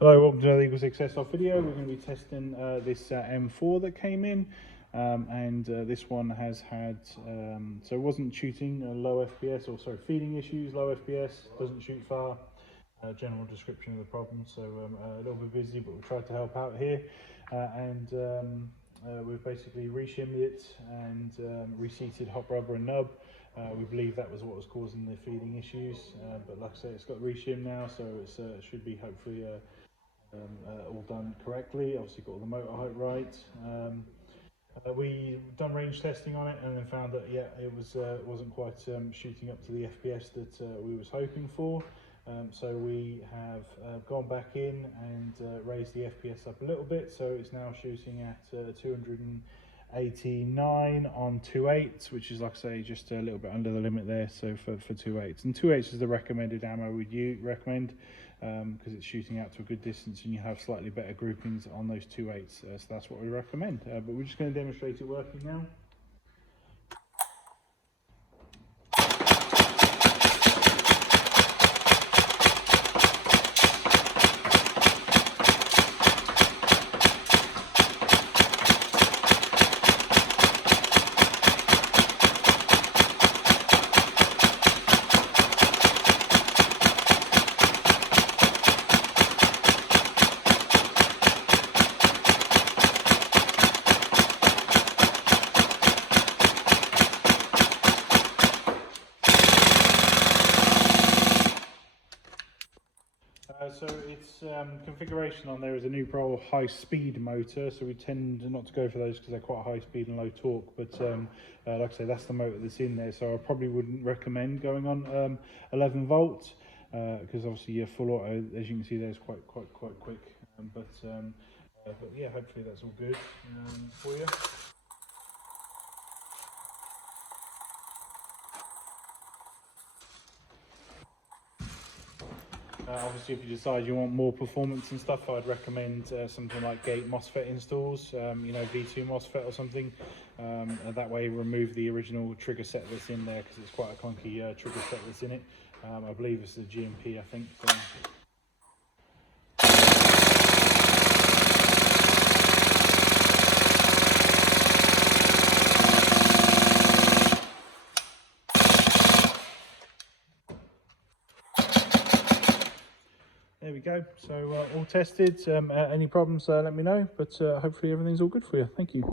Hello, welcome to the Eagle Success Off video. We're going to be testing this M4 that came in, and this one has had, so it wasn't shooting low FPS, or sorry, feeding issues, low FPS, doesn't shoot far. General description of the problem, so a little bit busy, but we've tried to help out here, and we've basically reshimed it and reseated hot rubber and nub. We believe that was what was causing the feeding issues, but like I say, it's got reshim now, so it should be hopefully all done correctly. Obviously got all the motor height right. We done range testing on it and then found that it wasn't quite shooting up to the FPS that we was hoping for. So we have gone back in and raised the FPS up a little bit, so it's now shooting at 289 on 2.8, which is, like I say, just a little bit under the limit there. So for 2.8, and 2.8 is the recommended ammo we'd recommend, because it's shooting out to a good distance and you have slightly better groupings on those 2.8s, so that's what we recommend. But we're just going to demonstrate it working now. So its configuration on there is a new Pro high speed motor, so we tend not to go for those because they're quite high speed and low torque, but like I say, that's the motor that's in there, so I probably wouldn't recommend going on 11 volt, because obviously your full auto, as you can see there, is quite quick, but yeah, hopefully that's all good for you. Obviously, if you decide you want more performance and stuff, I'd recommend something like gate MOSFET installs, you know, V2 MOSFET or something. That way remove the original trigger set that's in there, because it's quite a clunky trigger set that's in it. I believe it's the G&P, I think. So. There we go, so all tested. Any problems, let me know, but hopefully everything's all good for you. Thank you.